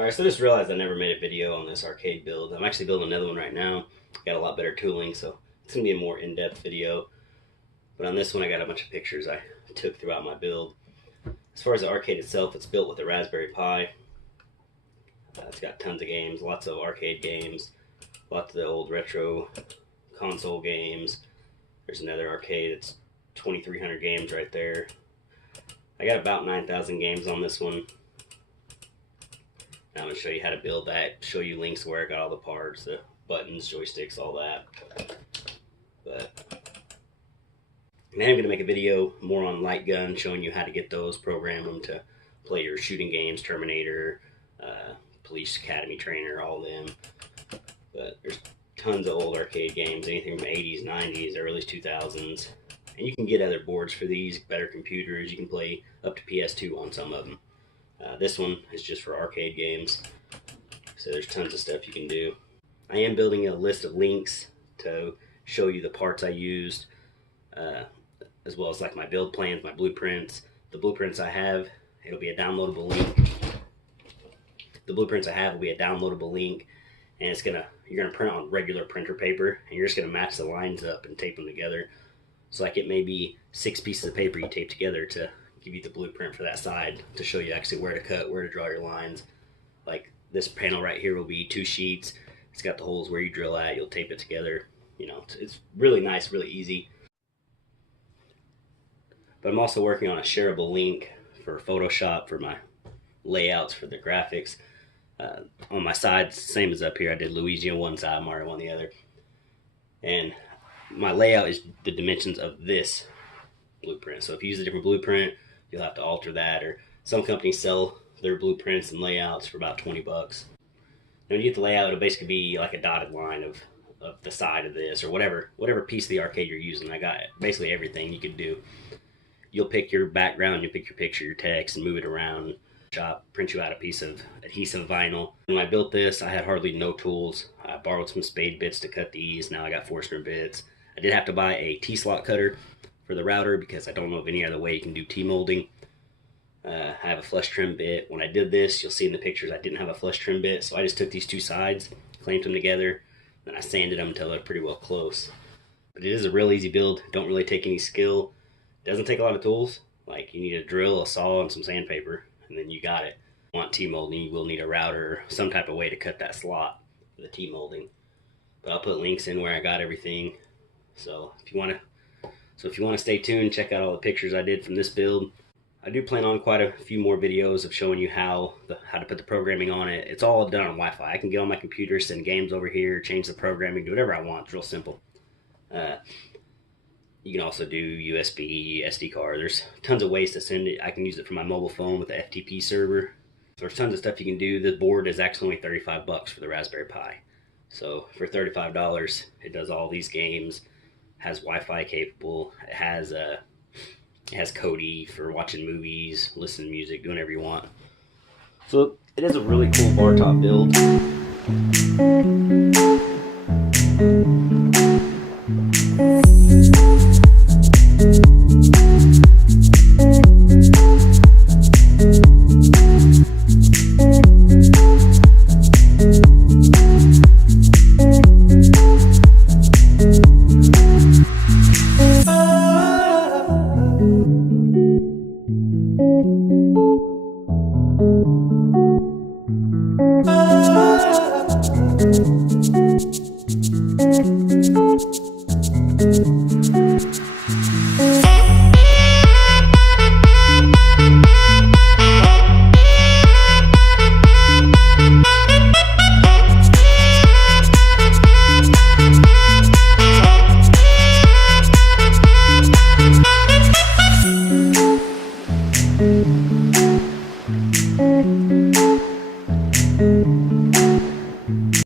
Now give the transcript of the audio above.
Alright, so I just realized I never made a video on this arcade build. I'm actually building another one right now. Got a lot better tooling, so it's going to be a more in-depth video. But on this one I got a bunch of pictures I took throughout my build. As far as the arcade itself, it's built with a Raspberry Pi. It's got tons of games, lots of arcade games, lots of the old retro console games. There's another arcade that's 2,300 games right there. I got about 9,000 games on this one. Now I'm going to show you how to build that, show you links where I got all the parts, the buttons, joysticks, all that. But now I'm going to make a video more on light gun, showing you how to get those, program them to play your shooting games, Terminator, Police Academy Trainer, all them. But there's tons of old arcade games, anything from 80s, 90s, early 2000s. And you can get other boards for these, better computers. You can play up to PS2 on some of them. This one is just for arcade games, so there's tons of stuff you can do. I am building a list of links to show you the parts I used, as well as like my build plans, my blueprints. The blueprints I have, it'll be a downloadable link. The blueprints I have will be a downloadable link, and you're gonna print on regular printer paper, and you're just gonna match the lines up and tape them together. So like it may be 6 pieces of paper you tape together to give you the blueprint for that side, to show you actually where to cut, where to draw your lines. Like this panel right here will be 2 sheets. It's got the holes where you drill at. You'll tape it together. You know, it's really nice, really easy. But I'm also working on a shareable link for Photoshop for my layouts for the graphics. On my sides, same as up here, I did Luigi on one side, Mario on the other. And my layout is the dimensions of this blueprint. So if you use a different blueprint, you'll have to alter that. Or some companies sell their blueprints and layouts for about 20 bucks. Now when you get the layout, it'll basically be like a dotted line of the side of this, or whatever piece of the arcade you're using. I got basically everything you could do. You'll pick your background, you'll pick your picture, your text, and move it around. Shop, print you out a piece of adhesive vinyl. When I built this, I had hardly no tools. I borrowed some spade bits to cut these. Now I got Forstner bits. I did have to buy a T-slot cutter for the router because I don't know of any other way you can do T-molding. I have a flush trim bit. When I did this, you'll see in the pictures I didn't have a flush trim bit, so I just took these 2 sides, clamped them together, then I sanded them until they're pretty well close. But it is a real easy build. Don't really take any skill. It doesn't take a lot of tools. Like you need a drill, a saw, and some sandpaper, and then you got it. If you want T-molding, you will need a router or some type of way to cut that slot for the T-molding. But I'll put links in where I got everything. So if you want to stay tuned, check out all the pictures I did from this build. I do plan on quite a few more videos of showing you how to put the programming on it. It's all done on Wi-Fi. I can get on my computer, send games over here, change the programming, do whatever I want. It's real simple. You can also do USB, SD card. There's tons of ways to send it. I can use it from my mobile phone with the FTP server. So there's tons of stuff you can do. The board is actually only 35 bucks for the Raspberry Pi. So for $35, it does all these games. Has Wi-Fi capable. It has Kodi for watching movies, listening to music, doing whatever you want. So it is a really cool Bartop build.